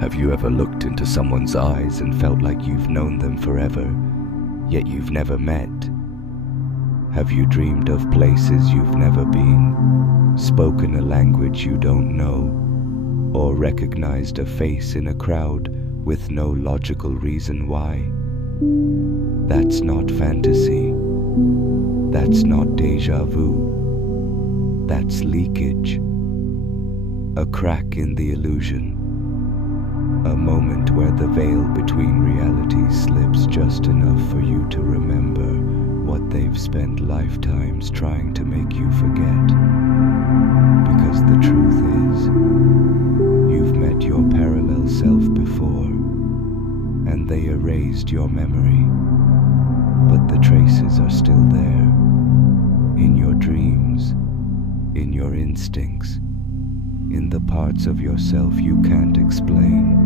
Have you ever looked into someone's eyes and felt like you've known them forever, yet you've never met? Have you dreamed of places you've never been, spoken a language you don't know, or recognized a face in a crowd with no logical reason why? That's not fantasy. That's not déjà vu. That's leakage. A crack in the illusion. A moment where the veil between realities slips just enough for you to remember what they've spent lifetimes trying to make you forget. Because the truth is, you've met your parallel self before, and they erased your memory, but the traces are still there, in your dreams, in your instincts, in the parts of yourself you can't explain.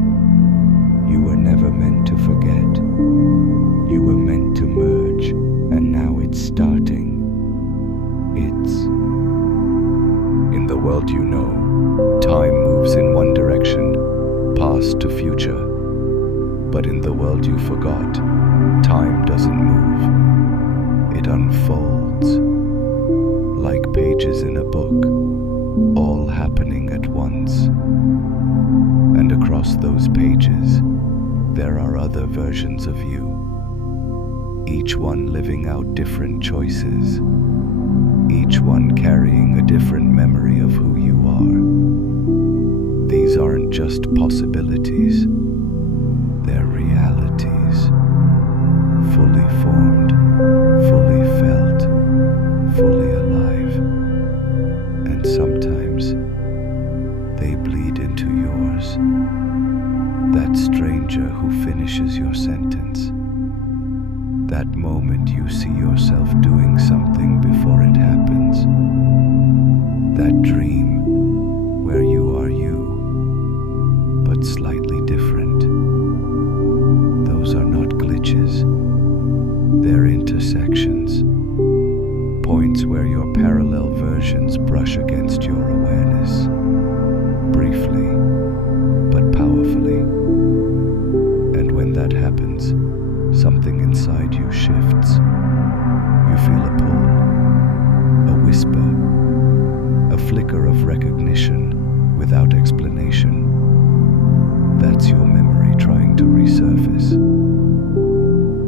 You were never meant to forget. You were meant to merge, and now it's starting. In the world you know, time moves in one direction, past to future. But in the world you forgot, time doesn't move. It unfolds, like pages in a book, all happening at once. And across those pages, there are other versions of you, each one living out different choices, each one carrying a different memory of who you are. These aren't just possibilities, they're realities, fully formed, fully felt, fully alive, and sometimes they bleed into yours. That stranger who finishes your sentence. That moment you see yourself doing something before it happens. That dream where you are you, but slightly different. Those are not glitches. They're intersections. Points where your parallel versions brush against your awareness. Briefly, but powerfully. And when that happens, something inside you shifts. You feel a pull, a whisper, a flicker of recognition without explanation. That's your memory trying to resurface.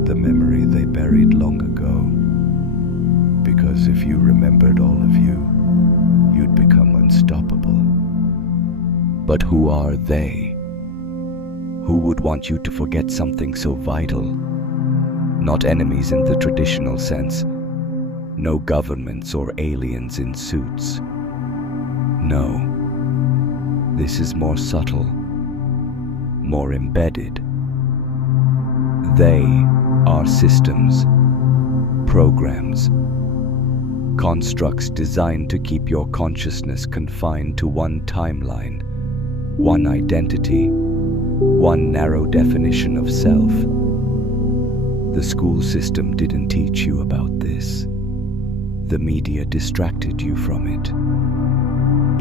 The memory they buried long ago. Because if you remembered all of you, you'd become unstoppable. But who are they? Who would want you to forget something so vital? Not enemies in the traditional sense. No governments or aliens in suits. No. This is more subtle, more embedded. They are systems, programs, constructs designed to keep your consciousness confined to one timeline, one identity, one narrow definition of self. The school system didn't teach you about this. The media distracted you from it.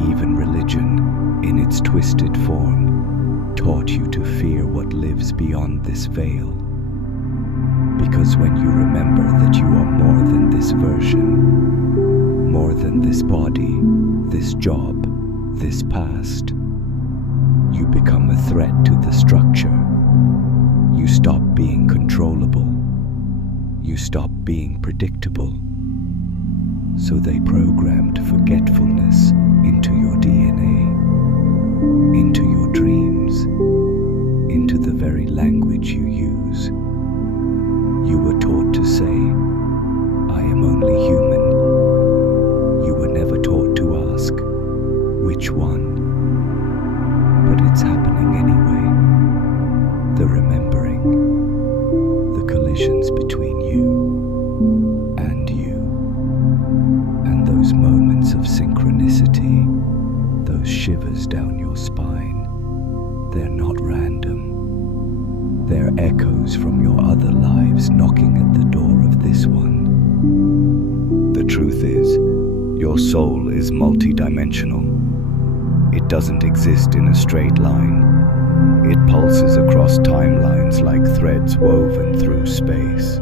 Even religion, in its twisted form, taught you to fear what lives beyond this veil. Because when you remember that you are more than this version, more than this body, this job, this past, you become a threat to the structure. You stop being controllable. You stop being predictable. So they programmed forgetfulness into your DNA, into your dreams, into the very language you use. You were taught to say, I am only human. You were never taught to ask, which one? But it's happening anyway. The remembering, the collisions between you and you, and those moments of synchronicity, those shivers down your spine, they're not random. They're echoes from your other lives knocking at the door of this one. The truth is, your soul is multidimensional. It doesn't exist in a straight line. It pulses across timelines like threads woven through space.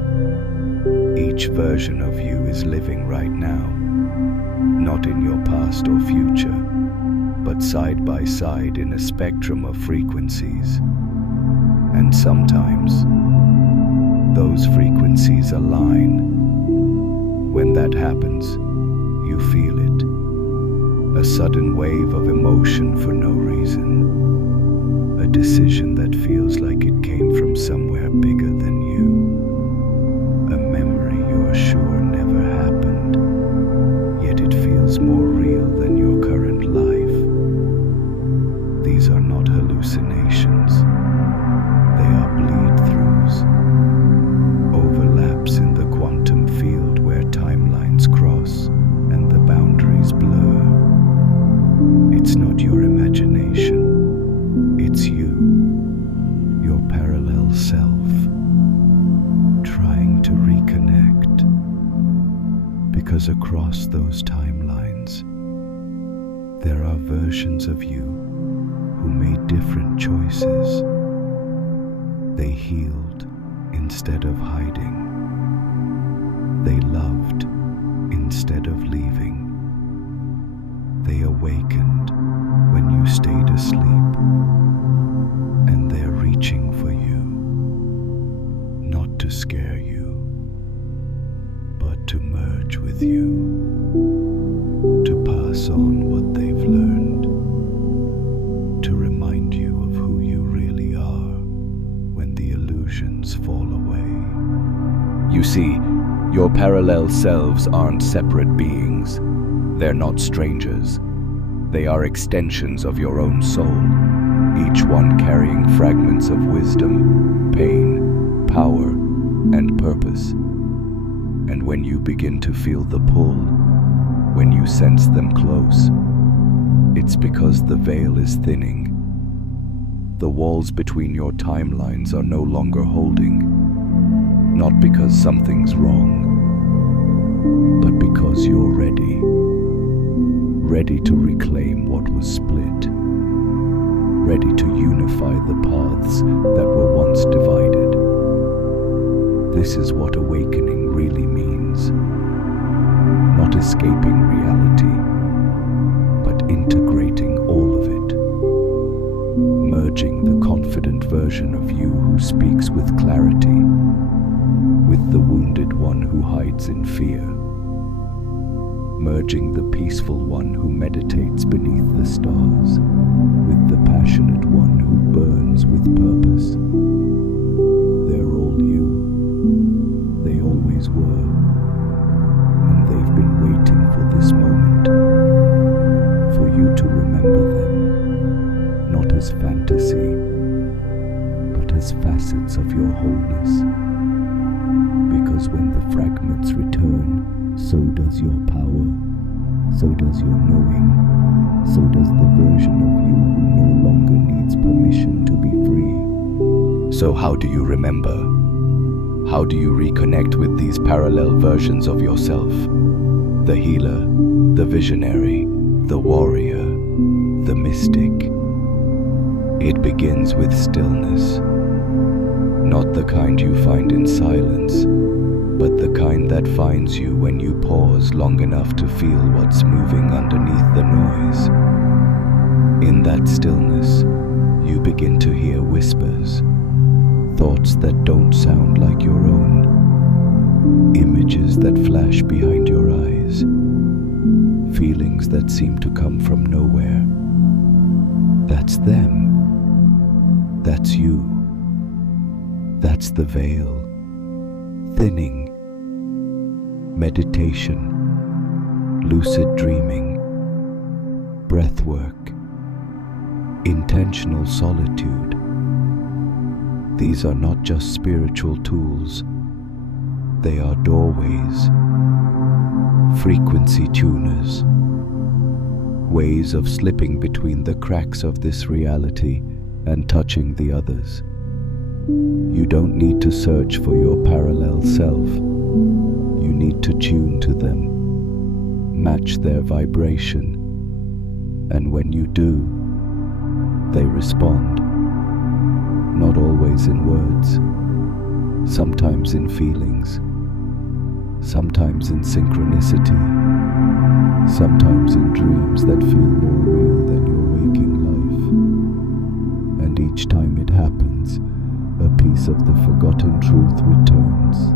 Each version of you is living right now, not in your past or future, but side by side in a spectrum of frequencies. And sometimes, those frequencies align. When that happens, you feel it. A sudden wave of emotion for no reason. A decision that feels like it came from somewhere bigger than you. A memory you are sure never happened, yet it feels more real than your current life. These are not hallucinations. They are bleed-throughs. Overlaps in the quantum field where timelines cross and the boundaries blur. It's not your imagination. It's you, your parallel self, trying to reconnect. Because across those timelines, there are versions of you who made different choices. They healed instead of hiding. They loved instead of leaving. They awakened when you stayed asleep. And they're reaching for you, not to scare you, but to merge with you, to pass on what they've learned, to remind you of who you really are when the illusions fall away. You see, your parallel selves aren't separate beings. They're not strangers. They are extensions of your own soul, each one carrying fragments of wisdom, pain, power, and purpose. And when you begin to feel the pull, when you sense them close, it's because the veil is thinning. The walls between your timelines are no longer holding, not because something's wrong, but because you're ready. Ready to reclaim what was split. Ready to unify the paths that were once divided. This is what awakening really means. Not escaping reality, but integrating all of it. Merging the confident version of you who speaks with clarity, with the wounded one who hides in fear. Merging the peaceful one who meditates beneath the stars, with the passionate one who burns with purpose. They're all you. They always were. And they've been waiting for this moment. For you to remember them, not as fantasy, but as facets of your wholeness. Because when the fragments return, so does your power, so does your knowing, so does the version of you who no longer needs permission to be free. So how do you remember? How do you reconnect with these parallel versions of yourself? The healer, the visionary, the warrior, the mystic. It begins with stillness, not the kind you find in silence, but the kind that finds you when you pause long enough to feel what's moving underneath the noise. In that stillness, you begin to hear whispers, thoughts that don't sound like your own, images that flash behind your eyes, feelings that seem to come from nowhere. That's them. That's you. That's the veil. Thinning. Meditation, lucid dreaming, breathwork, intentional solitude. These are not just spiritual tools, they are doorways, frequency tuners, ways of slipping between the cracks of this reality and touching the others. You don't need to search for your parallel self. You need to tune to them, match their vibration, and when you do, they respond. Not always in words, sometimes in feelings, sometimes in synchronicity, sometimes in dreams that feel more real than your waking life. And each time it happens, a piece of the forgotten truth returns.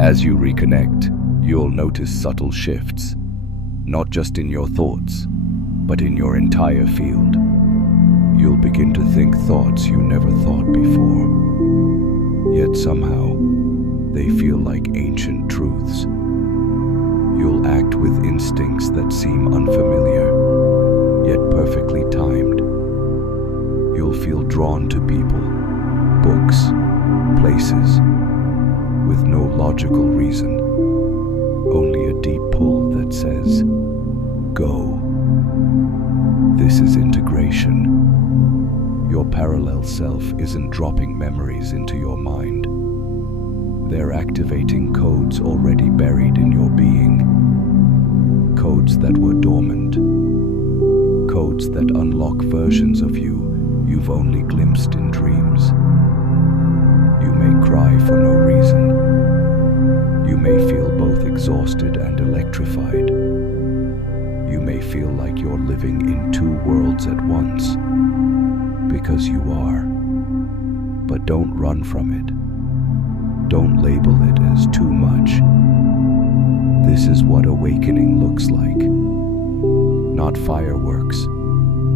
As you reconnect, you'll notice subtle shifts, not just in your thoughts, but in your entire field. You'll begin to think thoughts you never thought before, yet somehow they feel like ancient truths. You'll act with instincts that seem unfamiliar, yet perfectly timed. You'll feel drawn to people, books, places, with no logical reason, only a deep pull that says, go. This is integration. Your parallel self isn't dropping memories into your mind. They're activating codes already buried in your being. Codes that were dormant. Codes that unlock versions of you you've only glimpsed in dreams. You may cry for no reason. You may feel both exhausted and electrified. You may feel like you're living in two worlds at once. Because you are. But don't run from it. Don't label it as too much. This is what awakening looks like. Not fireworks,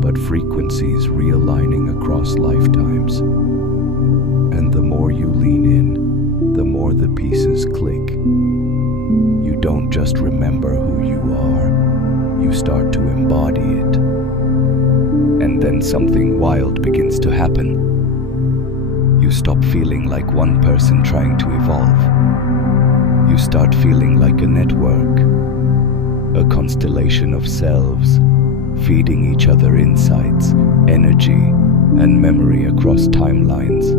but frequencies realigning across lifetimes. And the more you lean in, the more the pieces click. You don't just remember who you are, you start to embody it. And then something wild begins to happen. You stop feeling like one person trying to evolve. You start feeling like a network, a constellation of selves, feeding each other insights, energy, and memory across timelines.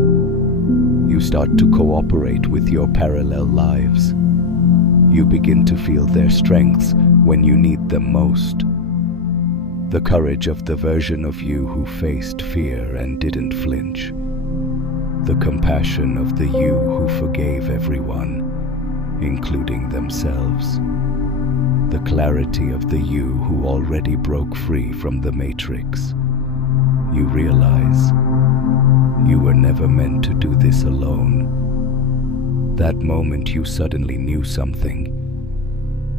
You start to cooperate with your parallel lives. You begin to feel their strengths when you need them most. The courage of the version of you who faced fear and didn't flinch. The compassion of the you who forgave everyone, including themselves. The clarity of the you who already broke free from the matrix. You realize you were never meant to do this alone. That moment you suddenly knew something.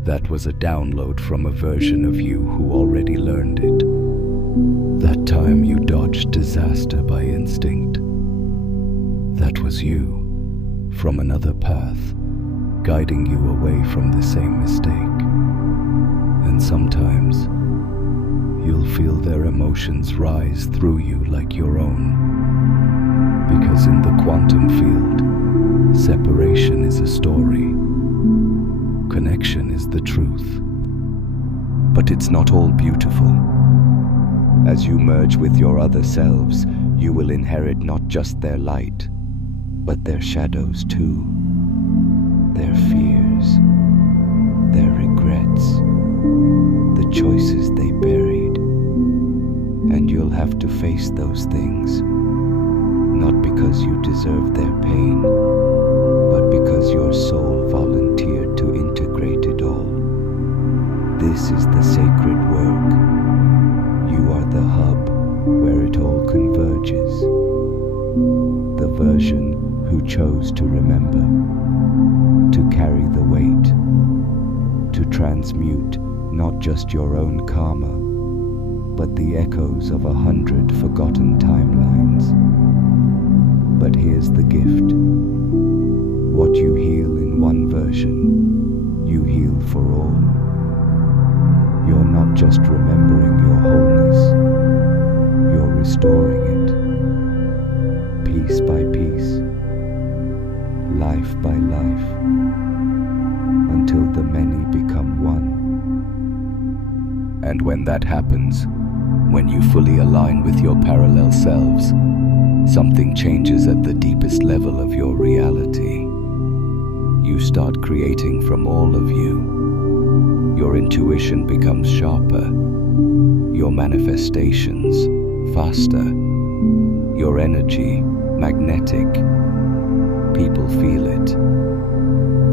That was a download from a version of you who already learned it. That time you dodged disaster by instinct. That was you, from another path, guiding you away from the same mistake. And sometimes, you'll feel their emotions rise through you like your own. Because in the quantum field, separation is a story. Connection is the truth. But it's not all beautiful. As you merge with your other selves, you will inherit not just their light, but their shadows too. Their fears, their regrets, the choices they buried. And you'll have to face those things, not because you deserve their pain, but because your soul volunteered to integrate it all. This is the sacred work. You are the hub where it all converges. The version who chose to remember, to carry the weight, to transmute not just your own karma, but the echoes of 100 forgotten timelines. But here's the gift. What you heal in one version, you heal for all. You're not just remembering your wholeness, you're restoring it. Piece by piece, life by life, until the many become one. And when that happens, when you fully align with your parallel selves, something changes at the deepest level of your reality. You start creating from all of you. Your intuition becomes sharper, your manifestations faster, Your energy, magnetic. People feel it.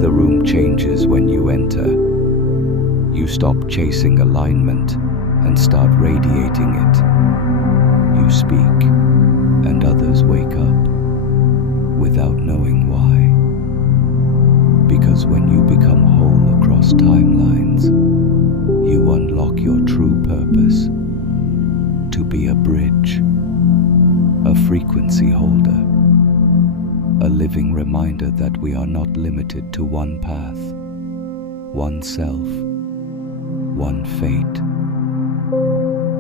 The room changes when you enter. You stop chasing alignment and start radiating it. You speak, and others wake up without knowing why. Because when you become whole across timelines, you unlock your true purpose: to be a bridge, a frequency holder, a living reminder that we are not limited to one path, one self, one fate.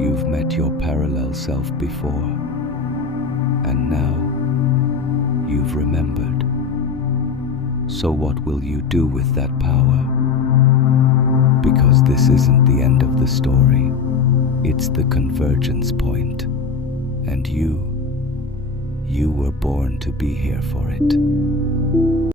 You've met your parallel self before, and now you've remembered. So what will you do with that power? Because this isn't the end of the story, it's the convergence point, and you were born to be here for it.